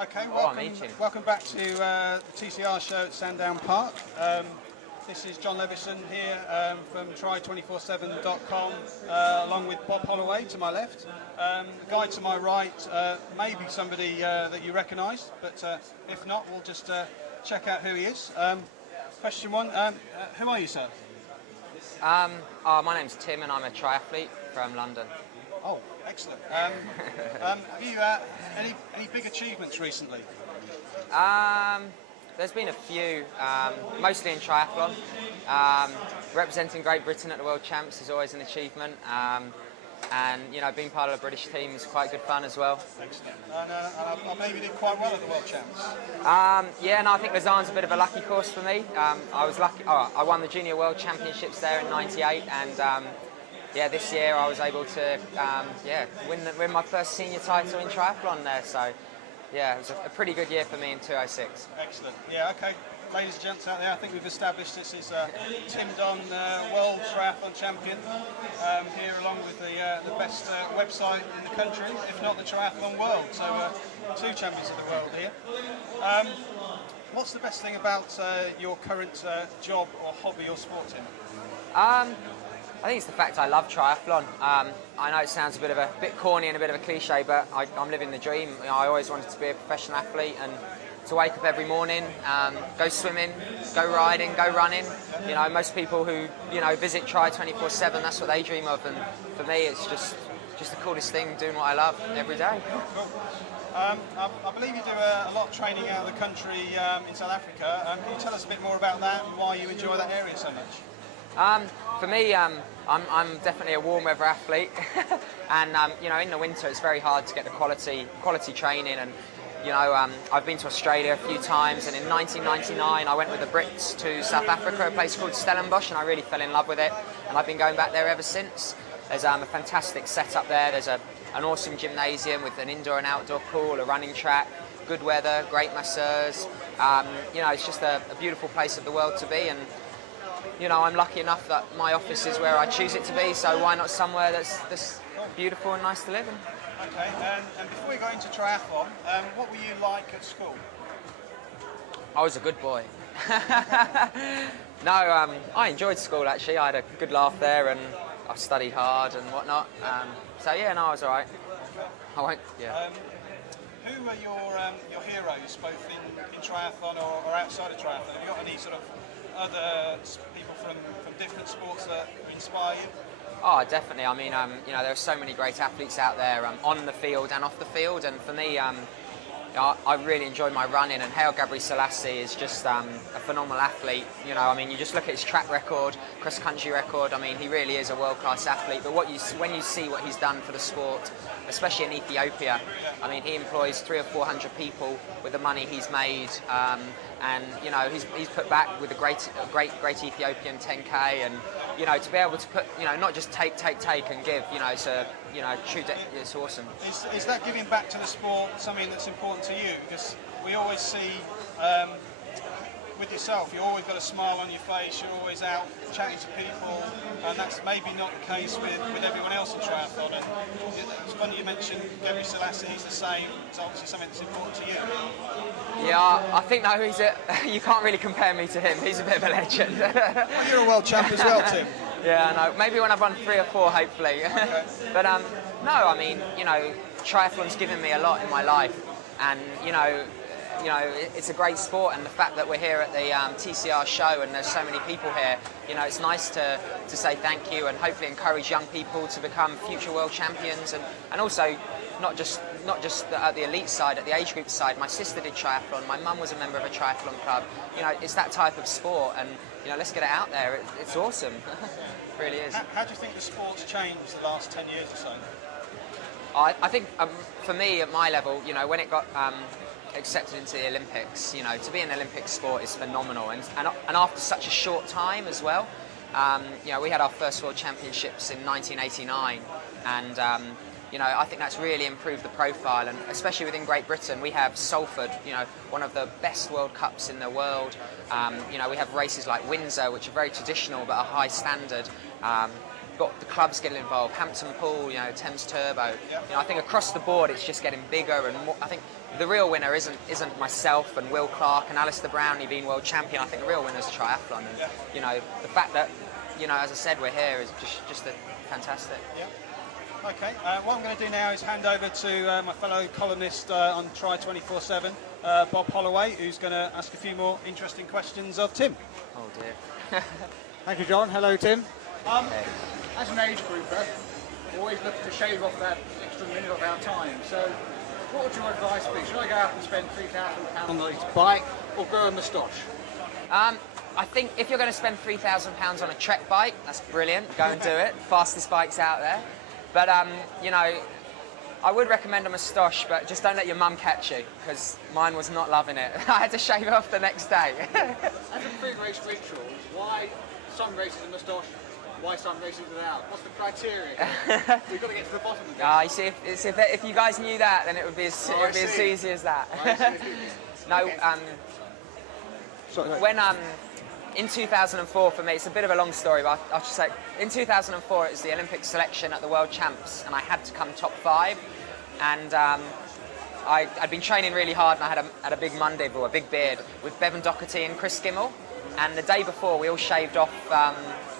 Okay, welcome, welcome back to the TCR show at Sandown Park. This is John Levison here from Tri247.com, along with Bob Holloway to my left. The guy to my right may be somebody that you recognise, but if not, we'll just check out who he is. Question one, who are you, sir? My name's Tim and I'm a triathlete from London. Oh, excellent. Have you any big achievements recently? There's been a few, mostly in triathlon. Representing Great Britain at the World Champs is always an achievement. And, you know, being part of the British team is quite good fun as well. Excellent. And I believe you did quite well at the World Champs. Yeah, no, I think Lausanne's a bit of a lucky course for me. I was lucky. I won the Junior World Championships there in '98, and yeah, this year I was able to win my first senior title in triathlon there. So yeah, it was a pretty good year for me in 206. Excellent. Yeah, okay. Ladies and gents out there, I think we've established this is Tim Don, World Triathlon Champion, here along with the best website in the country, if not the Triathlon World. So two champions of the world here. What's the best thing about your current job or hobby or sport, Tim? I think it's the fact I love triathlon. I know it sounds a bit corny and a bit of a cliche, but I'm living the dream. You know, I always wanted to be a professional athlete, and to wake up every morning, go swimming, go riding, go running. You know, most people who, you know, visit Tri247, that's what they dream of, and for me it's just the coolest thing, doing what I love every day. Cool. I believe you do a lot of training out of the country in South Africa. Can you tell us a bit more about that and why you enjoy that area so much? For me, I'm definitely a warm weather athlete, and you know, in the winter it's very hard to get the quality training. And you know, I've been to Australia a few times, and in 1999 I went with the Brits to South Africa, a place called Stellenbosch, and I really fell in love with it, and I've been going back there ever since. There's a fantastic setup there. There's an awesome gymnasium with an indoor and outdoor pool, a running track, good weather, great masseurs. You know, it's just a beautiful place of the world to be, and you know, I'm lucky enough that my office is where I choose it to be, so why not somewhere that's beautiful and nice to live in? Okay, and before we go into triathlon, what were you like at school? I was a good boy. No, I enjoyed school actually. I had a good laugh there, and I studied hard and whatnot. So yeah, no, I was all right. I won't. Yeah. Who are your heroes, both in triathlon or outside of triathlon? Have you got any sort of other people from different sports that inspire you? Oh, definitely. I mean, you know, there are so many great athletes out there on the field and off the field, and for me, I really enjoy my running, and Haile Gebrselassie is just a phenomenal athlete. You know, I mean, you just look at his track record, cross-country record. I mean, he really is a world-class athlete. But when you see what he's done for the sport, especially in Ethiopia, I mean, he employs 300 or 400 people with the money he's made, and you know, he's put back with a great Ethiopian 10K, and you know, to be able to put, you know, not just take and give. You know, it's it's awesome. Is that giving back to the sport something that's important to you? Because we always see, with yourself, you've always got a smile on your face, you're always out chatting to people, and that's maybe not the case with everyone else in triathlon. And it's funny you mentioned Gebrselassie, he's the same, it's obviously something that's important to you. Yeah, I think no, you can't really compare me to him, he's a bit of a legend. Well, you're a world champ as well, Tim. Yeah, I know. Maybe when I've run 3 or 4, hopefully. Okay. But no, I mean, you know, triathlon's given me a lot in my life, and you know, it's a great sport, and the fact that we're here at the TCR show and there's so many people here, you know, it's nice to say thank you and hopefully encourage young people to become future world champions, and also not just at the elite side, at the age group side. My sister did triathlon, my mum was a member of a triathlon club. You know, it's that type of sport, and you know, let's get it out there. It's awesome. It really is. How do you think the sport's changed the last 10 years or so? I think for me at my level, you know, when it got accepted into the Olympics, you know, to be an Olympic sport is phenomenal, and after such a short time as well. You know, we had our first World Championships in 1989, and you know, I think that's really improved the profile, and especially within Great Britain, we have Salford, you know, one of the best World Cups in the world. You know, we have races like Windsor, which are very traditional but a high standard. got the clubs getting involved, Hampton Pool, you know, Thames Turbo. Yep. You know, I think across the board it's just getting bigger and more. I think the real winner isn't myself and Will Clark and Alistair Brownlee being world champion. I think the real winner is triathlon. And you know, the fact that, you know, as I said, we're here is just a fantastic. Yeah. Okay, what I'm going to do now is hand over to my fellow columnist on Tri247, Bob Holloway, who's going to ask a few more interesting questions of Tim. Oh dear. Thank you, John. Hello, Tim. Okay. As an age grouper, we always look to shave off that extra minute of our time. So, what would your advice be? Should I go out and spend £3,000 on this bike or grow a moustache? I think if you're going to spend £3,000 on a Trek bike, that's brilliant. Go and do it. Fastest bikes out there. But, you know, I would recommend a moustache, but just don't let your mum catch you, because mine was not loving it. I had to shave it off the next day. As a pre-race ritual, why some races a moustache, why some races without? What's the criteria? We've got to get to the bottom of this. You see, if you guys knew that, then it would be as easy as that. No, when in 2004, for me, it's a bit of a long story, but I'll just say, in 2004, it was the Olympic selection at the World Champs, and I had to come top 5, and I'd been training really hard, and I had a big Monday, or a big beard, with Bevan Doherty and Chris Skimmel, and the day before, we all shaved off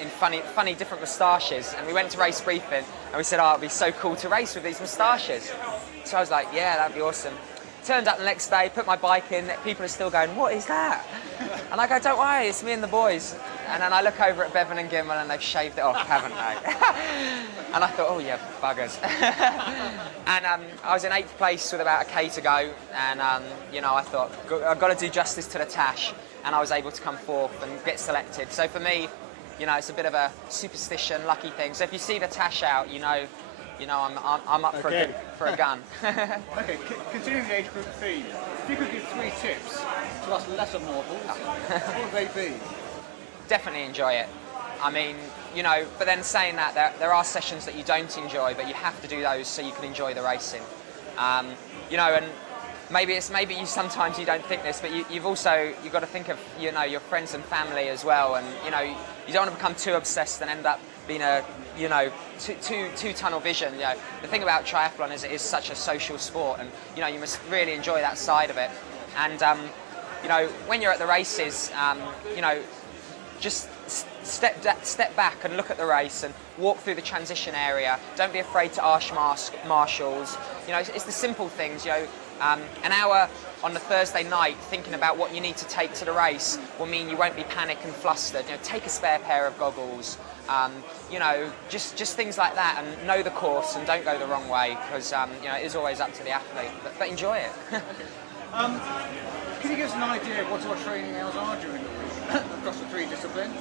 in funny different moustaches, and we went to race briefing, and we said, oh, it'd be so cool to race with these moustaches. So I was like, yeah, that'd be awesome. Turned up the next day, put my bike in, people are still going, what is that? And I go, don't worry, it's me and the boys. And then I look over at Bevan and Gimel and they've shaved it off, haven't they? And I thought, oh yeah, buggers. And I was in 8th place with about a K to go. And, you know, I thought, I've got to do justice to the tash. And I was able to come 4th and get selected. So for me, you know, it's a bit of a superstition, lucky thing. So if you see the tash out, you know I'm up for a gun. Okay, continuing the age group theme, if you could give 3 tips to us lesser mortals, what would they be? Definitely enjoy it. I mean, you know, but then saying that, there are sessions that you don't enjoy, but you have to do those so you can enjoy the racing. You know, and maybe you sometimes you don't think this, but you've got to think of, you know, your friends and family as well, and you know, you don't want to become too obsessed and end up being a, you know, too tunnel vision. You know, the thing about triathlon is it is such a social sport, and you know, you must really enjoy that side of it. And you know, when you're at the races, you know, just step back and look at the race and walk through the transition area. Don't be afraid to ask marshals. You know, it's the simple things. You know, an hour on a Thursday night thinking about what you need to take to the race will mean you won't be panicked and flustered. You know, take a spare pair of goggles. You know, just things like that, and know the course and don't go the wrong way, because you know, it is always up to the athlete. But enjoy it. Can you give us an idea of what your training hours are during the week across the 3 disciplines?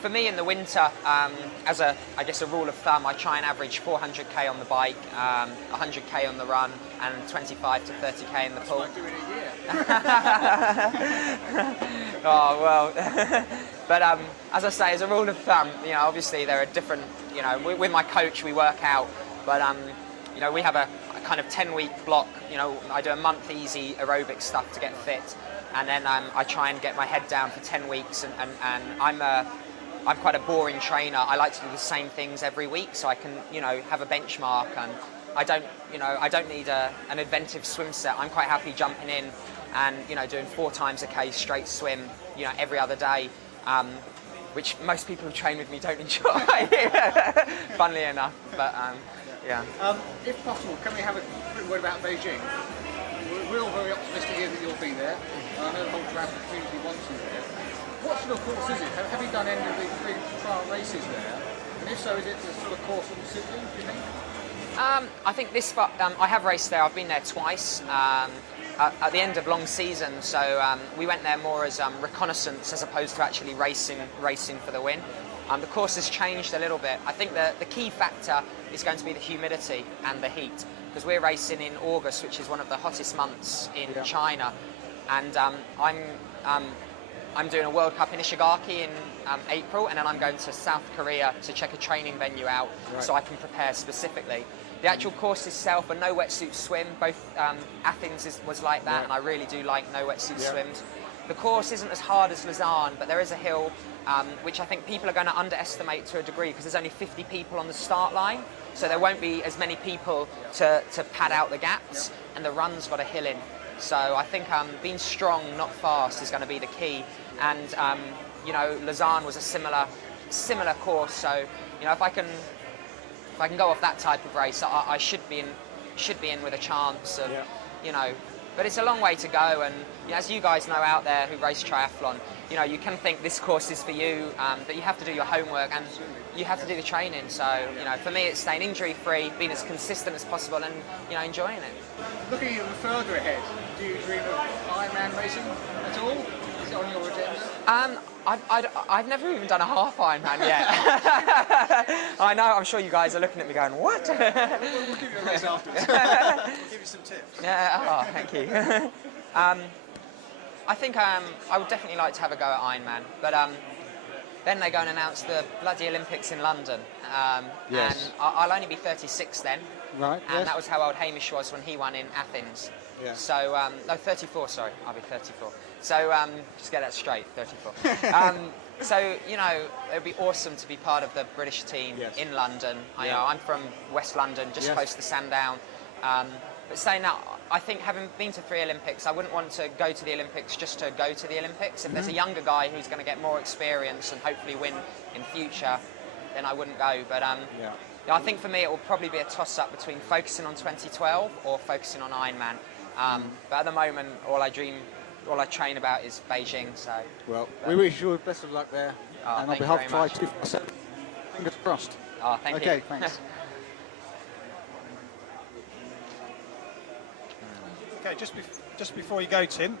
For me in the winter, as I guess a rule of thumb, I try and average 400k on the bike, 100k on the run, and 25 to 30k in the pool. That's like doing a year. Oh well. But as I say, as a rule of thumb, you know, obviously there are different, you know, with my coach we work out, but you know, we have a kind of 10-week block. You know, I do a month easy aerobic stuff to get fit, and then I try and get my head down for 10 weeks, and I'm quite a boring trainer. I like to do the same things every week, so I can, you know, have a benchmark, and I don't need an inventive swim set. I'm quite happy jumping in and, you know, doing 4 times a K straight swim, you know, every other day. Which most people who train with me don't enjoy, funnily enough. But yeah. If possible, can we have a quick word about Beijing? We're all very optimistic here that you'll be there. I know the whole triathlon community wants you there. What sort of course is it? Have you done any of the 3 trial races there? And if so, is it the sort of course that will suit you, do you think? I think this. I have raced there. I've been there twice. At the end of long season, so we went there more as reconnaissance as opposed to actually racing for the win. The course has changed a little bit. I think the key factor is going to be the humidity and the heat, because we're racing in August, which is one of the hottest months in China, and I'm doing a World Cup in Ishigaki in April, and then I'm going to South Korea to check a training venue out, so I can prepare specifically. The actual course itself, a no wetsuit swim, both Athens was like that, and I really do like no wetsuit swims. the course isn't as hard as Lausanne, but there is a hill, which I think people are going to underestimate to a degree because there's only 50 people on the start line, so there won't be as many people to pad out the gaps, and the run's got a hill in. So I think being strong, not fast, is going to be the key. And you know, Lausanne was a similar course, so you know, if I can go off that type of race, I should be in with a chance of, you know. But it's a long way to go, and you know, as you guys know out there who race triathlon, you know, you can think this course is for you, but you have to do your homework and you have to do the training. So you know, for me, it's staying injury-free, being as consistent as possible, and you know, enjoying it. Looking even further ahead, do you dream of Ironman racing at all? Is it on your agenda? I've never even done a half Ironman yet. I know, I'm sure you guys are looking at me going, what? We'll give you a race afterwards. We'll give you some tips. Yeah, oh, thank you. I think I would definitely like to have a go at Ironman, but then they go and announce the bloody Olympics in London, and I'll only be 36 then. Right. And that was how old Hamish was when he won in Athens. Yeah. So, no, 34, sorry, I'll be 34. So, just get that straight, 34. So, you know, it would be awesome to be part of the British team in London. You know, I'm from West London, just close to Sandown. But saying that, I think having been to 3 Olympics, I wouldn't want to go to the Olympics just to go to the Olympics. If there's a younger guy who's going to get more experience and hopefully win in future, then I wouldn't go. But I think for me it will probably be a toss-up between focusing on 2012 or focusing on Ironman. But at the moment, all I train about is Beijing. So, well, we wish you best of luck there, and on behalf of Tri247, fingers crossed. Oh, thank you. Okay, thanks. Okay, just before you go, Tim,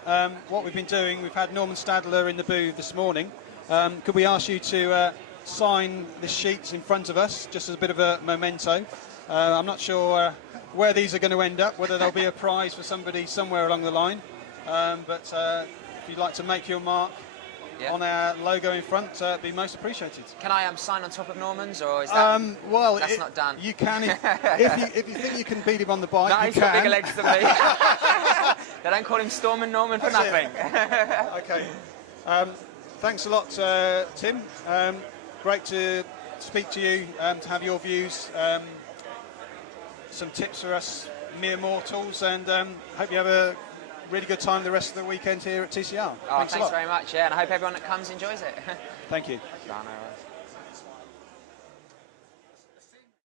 what we've been doing, we've had Norman Stadler in the booth this morning. Could we ask you to sign the sheets in front of us, just as a bit of a memento? I'm not sure where these are going to end up, whether there'll be a prize for somebody somewhere along the line. But if you'd like to make your mark on our logo in front, it'd be most appreciated. Can I sign on top of Norman's, or is that well, that's not done? You can if you think you can beat him on the bike. No, you he's can. got bigger legs than me. They don't call him Storm and Norman for nothing. Okay. Thanks a lot, Tim. Great to speak to you, to have your views, some tips for us mere mortals, and hope you have a really good time the rest of the weekend here at TCR. Oh, thanks very much, and I hope everyone that comes enjoys it. Thank you. No, no.